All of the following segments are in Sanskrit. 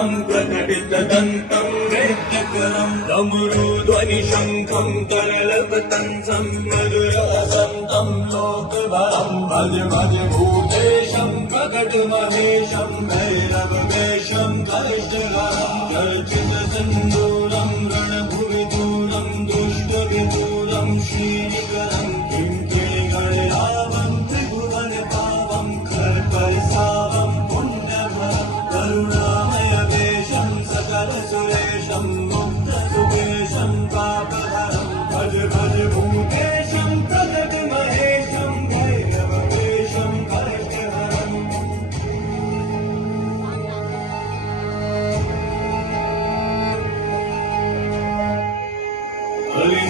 तं प्रकटितदन्तं वेद्यकरं डमरुध्वनिशङ्खं करलपतंसं मधुरवसन्तं लोकभरं भज भज भूतेशं प्रकटमहेशं भैरववेशं कष्टहरं गर्जितसिन्दूरं रणभुविदूरं दुष्टविदूरं श्रीनिकरं किं किङ्गणयावं त्रिभुवनपावं खर्परिसावं पुण्यभरं करुणामयवेशं सकलसुरेशं मुक्तसुकेशं पापहरं भज भज भूतेशं प्रकटमहेशं भैरववेशं कष्टहरम्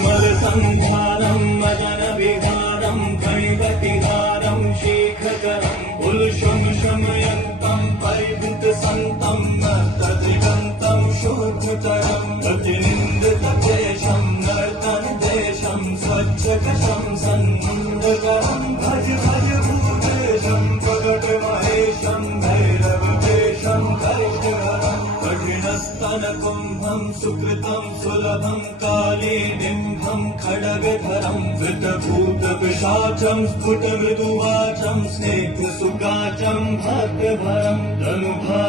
परिमलसन्धानं मदनविहारं गणपतिहारं शेखकरं पुरुषं शमयन्तं परिवृतसन्तं नर्तदिगन्तं शोधकरं प्रतिनिन्दितकेशं नर्तनदेशं स्वच्छकशं सन्निन्दकरं भज भज भूतेशं प्रकटमहेशं भैरववेशं कष्टहरं कठिनस्तनकुम्भं सुकृतं सुलभं काले बिम्बं खड्गधरं वृतभूतपिशाचं स्फुटमृदुवाचं स्निग्धसुगाचं भक्तभरं तनुभा